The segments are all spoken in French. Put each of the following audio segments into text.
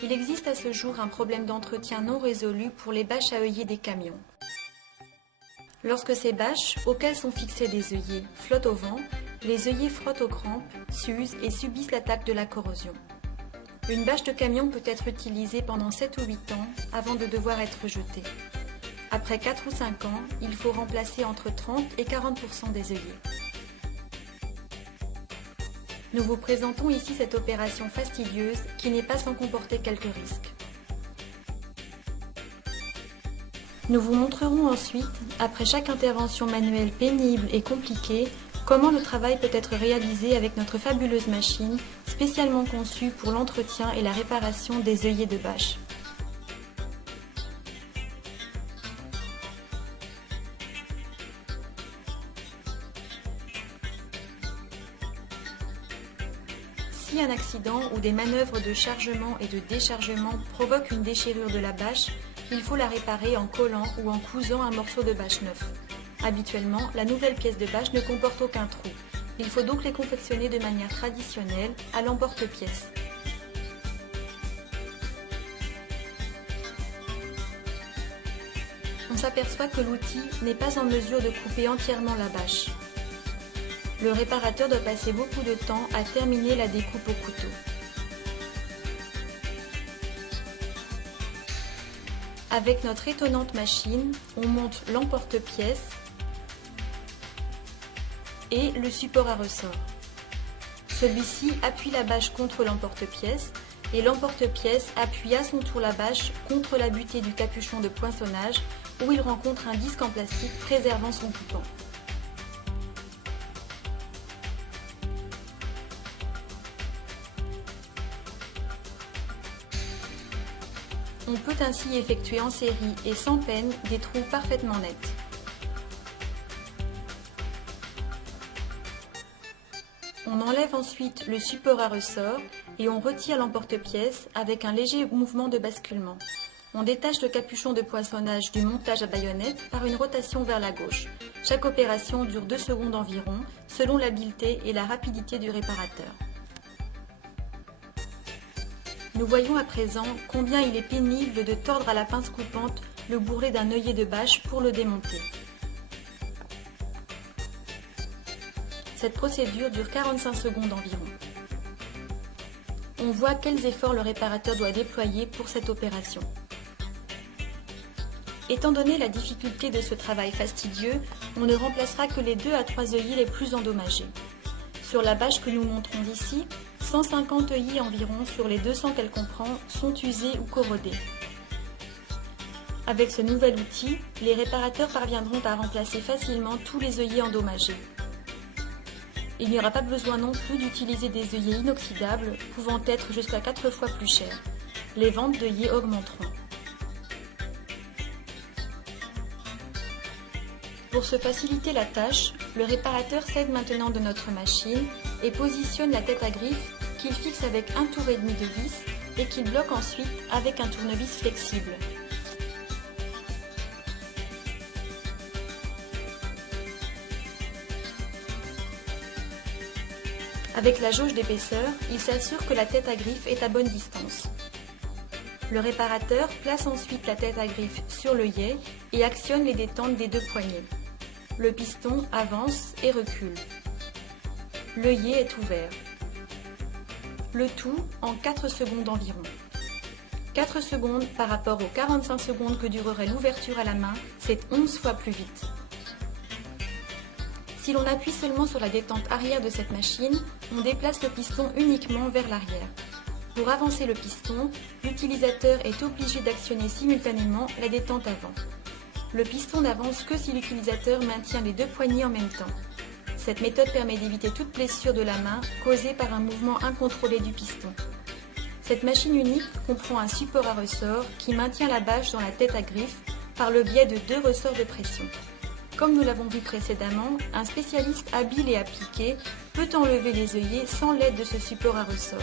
Il existe à ce jour un problème d'entretien non résolu pour les bâches à œillets des camions. Lorsque ces bâches, auxquelles sont fixés des œillets, flottent au vent, les œillets frottent aux crampes, s'usent et subissent l'attaque de la corrosion. Une bâche de camion peut être utilisée pendant 7 ou 8 ans avant de devoir être jetée. Après 4 ou 5 ans, il faut remplacer entre 30 et 40% des œillets. Nous vous présentons ici cette opération fastidieuse qui n'est pas sans comporter quelques risques. Nous vous montrerons ensuite, après chaque intervention manuelle pénible et compliquée, comment le travail peut être réalisé avec notre fabuleuse machine, spécialement conçue pour l'entretien et la réparation des œillets de bâche. Si un accident ou des manœuvres de chargement et de déchargement provoquent une déchirure de la bâche, il faut la réparer en collant ou en cousant un morceau de bâche neuf. Habituellement, la nouvelle pièce de bâche ne comporte aucun trou. Il faut donc les confectionner de manière traditionnelle, à l'emporte-pièce. On s'aperçoit que l'outil n'est pas en mesure de couper entièrement la bâche. Le réparateur doit passer beaucoup de temps à terminer la découpe au couteau. Avec notre étonnante machine, on monte l'emporte-pièce et le support à ressort. Celui-ci appuie la bâche contre l'emporte-pièce et l'emporte-pièce appuie à son tour la bâche contre la butée du capuchon de poinçonnage où il rencontre un disque en plastique préservant son coupant. On peut ainsi effectuer en série et sans peine des trous parfaitement nets. On enlève ensuite le support à ressort et on retire l'emporte-pièce avec un léger mouvement de basculement. On détache le capuchon de poinçonnage du montage à baïonnette par une rotation vers la gauche. Chaque opération dure 2 secondes environ, selon l'habileté et la rapidité du réparateur. Nous voyons à présent combien il est pénible de tordre à la pince coupante le bourrelet d'un œillet de bâche pour le démonter. Cette procédure dure 45 secondes environ. On voit quels efforts le réparateur doit déployer pour cette opération. Étant donné la difficulté de ce travail fastidieux, on ne remplacera que les 2 à 3 œillets les plus endommagés. Sur la bâche que nous montrons ici, 150 œillets environ sur les 200 qu'elle comprend sont usés ou corrodés. Avec ce nouvel outil, les réparateurs parviendront à remplacer facilement tous les œillets endommagés. Il n'y aura pas besoin non plus d'utiliser des œillets inoxydables, pouvant être jusqu'à 4 fois plus chers. Les ventes d'œillets augmenteront. Pour se faciliter la tâche, le réparateur s'aide maintenant de notre machine et positionne la tête à griffe qu'il fixe avec un tour et demi de vis et qu'il bloque ensuite avec un tournevis flexible. Avec la jauge d'épaisseur, il s'assure que la tête à griffe est à bonne distance. Le réparateur place ensuite la tête à griffe sur l'œillet et actionne les détentes des 2 poignées. Le piston avance et recule. L'œillet est ouvert. Le tout en 4 secondes environ. 4 secondes par rapport aux 45 secondes que durerait l'ouverture à la main, c'est 11 fois plus vite. Si l'on appuie seulement sur la détente arrière de cette machine, on déplace le piston uniquement vers l'arrière. Pour avancer le piston, l'utilisateur est obligé d'actionner simultanément la détente avant. Le piston n'avance que si l'utilisateur maintient les 2 poignées en même temps. Cette méthode permet d'éviter toute blessure de la main causée par un mouvement incontrôlé du piston. Cette machine unique comprend un support à ressort qui maintient la bâche dans la tête à griffe par le biais de 2 ressorts de pression. Comme nous l'avons vu précédemment, un spécialiste habile et appliqué peut enlever les œillets sans l'aide de ce support à ressort.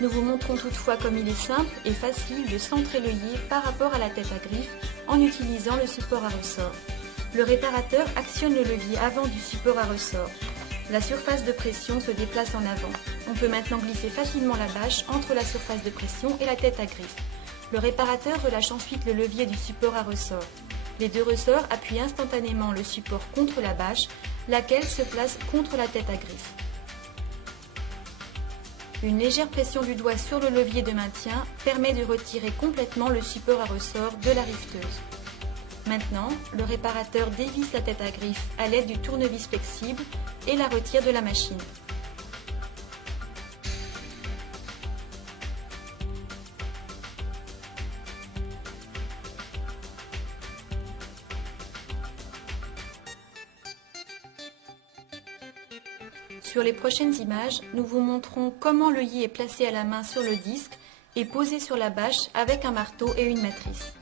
Nous vous montrons toutefois comme il est simple et facile de centrer l'œillet par rapport à la tête à griffe en utilisant le support à ressort. Le réparateur actionne le levier avant du support à ressort. La surface de pression se déplace en avant. On peut maintenant glisser facilement la bâche entre la surface de pression et la tête à griffe. Le réparateur relâche ensuite le levier du support à ressort. Les deux ressorts appuient instantanément le support contre la bâche, laquelle se place contre la tête à griffe. Une légère pression du doigt sur le levier de maintien permet de retirer complètement le support à ressort de la rifteuse. Maintenant, le réparateur dévisse la tête à griffe à l'aide du tournevis flexible et la retire de la machine. Sur les prochaines images, nous vous montrons comment l'œillet est placé à la main sur le disque et posé sur la bâche avec un marteau et une matrice.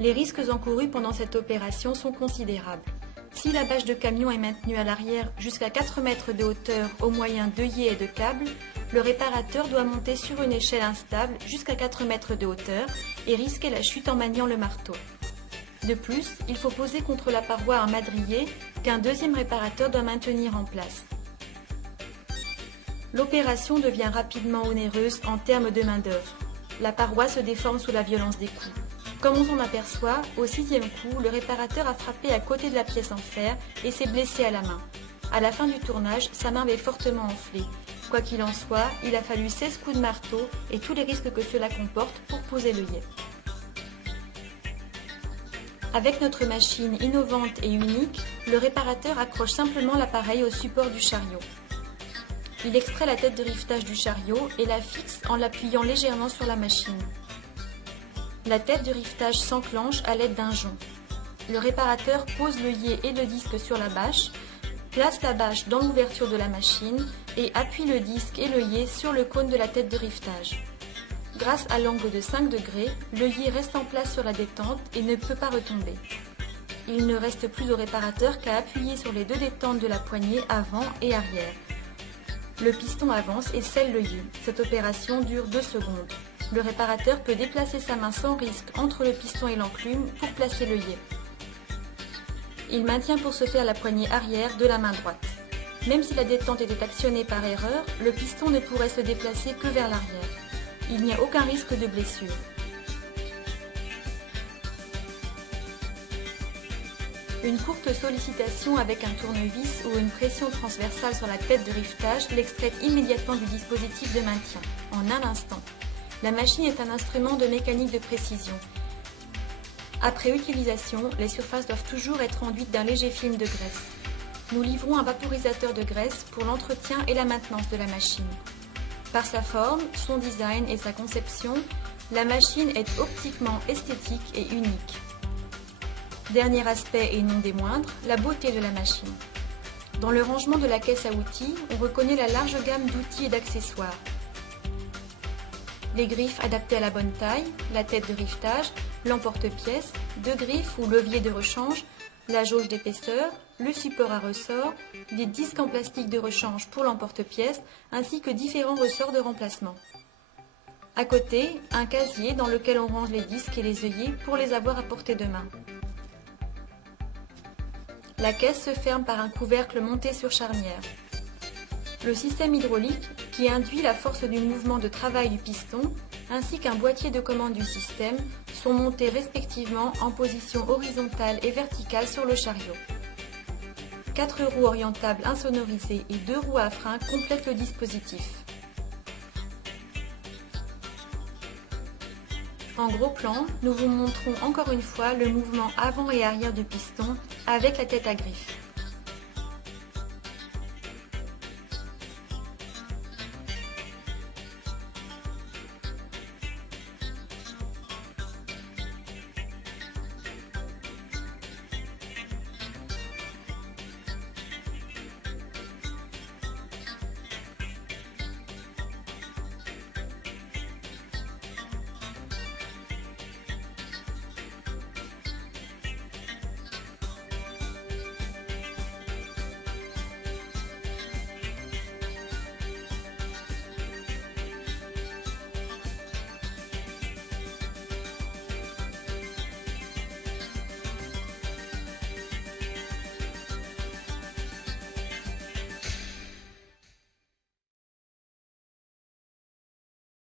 Les risques encourus pendant cette opération sont considérables. Si la bâche de camion est maintenue à l'arrière jusqu'à 4 mètres de hauteur au moyen d'œillets et de câbles, le réparateur doit monter sur une échelle instable jusqu'à 4 mètres de hauteur et risquer la chute en maniant le marteau. De plus, il faut poser contre la paroi un madrier qu'un deuxième réparateur doit maintenir en place. L'opération devient rapidement onéreuse en termes de main-d'œuvre. La paroi se déforme sous la violence des coups. Comme on s'en aperçoit, au 6e coup, le réparateur a frappé à côté de la pièce en fer et s'est blessé à la main. À la fin du tournage, sa main avait fortement enflé. Quoi qu'il en soit, il a fallu 16 coups de marteau et tous les risques que cela comporte pour poser l'œillet. Avec notre machine innovante et unique, le réparateur accroche simplement l'appareil au support du chariot. Il extrait la tête de rivetage du chariot et la fixe en l'appuyant légèrement sur la machine. La tête de rivetage s'enclenche à l'aide d'un jonc. Le réparateur pose l'œillet et le disque sur la bâche, place la bâche dans l'ouverture de la machine et appuie le disque et l'œillet sur le cône de la tête de rivetage. Grâce à l'angle de 5 degrés, l'œillet reste en place sur la détente et ne peut pas retomber. Il ne reste plus au réparateur qu'à appuyer sur les deux détentes de la poignée avant et arrière. Le piston avance et scelle l'œillet. Cette opération dure 2 secondes. Le réparateur peut déplacer sa main sans risque entre le piston et l'enclume pour placer l'œillet. Il maintient pour ce faire la poignée arrière de la main droite. Même si la détente était actionnée par erreur, le piston ne pourrait se déplacer que vers l'arrière. Il n'y a aucun risque de blessure. Une courte sollicitation avec un tournevis ou une pression transversale sur la tête de rivetage l'extrait immédiatement du dispositif de maintien, en un instant. La machine est un instrument de mécanique de précision. Après utilisation, les surfaces doivent toujours être enduites d'un léger film de graisse. Nous livrons un vaporisateur de graisse pour l'entretien et la maintenance de la machine. Par sa forme, son design et sa conception, la machine est optiquement esthétique et unique. Dernier aspect et non des moindres, la beauté de la machine. Dans le rangement de la caisse à outils, on reconnaît la large gamme d'outils et d'accessoires. Les griffes adaptées à la bonne taille, la tête de rivetage, l'emporte-pièce, 2 griffes ou leviers de rechange, la jauge d'épaisseur, le support à ressort, des disques en plastique de rechange pour l'emporte-pièce, ainsi que différents ressorts de remplacement. À côté, un casier dans lequel on range les disques et les œillets pour les avoir à portée de main. La caisse se ferme par un couvercle monté sur charnière. Le système hydraulique, qui induit la force du mouvement de travail du piston, ainsi qu'un boîtier de commande du système, sont montés respectivement en position horizontale et verticale sur le chariot. 4 roues orientables insonorisées et 2 roues à frein complètent le dispositif. En gros plan, nous vous montrons encore une fois le mouvement avant et arrière du piston avec la tête à griffe.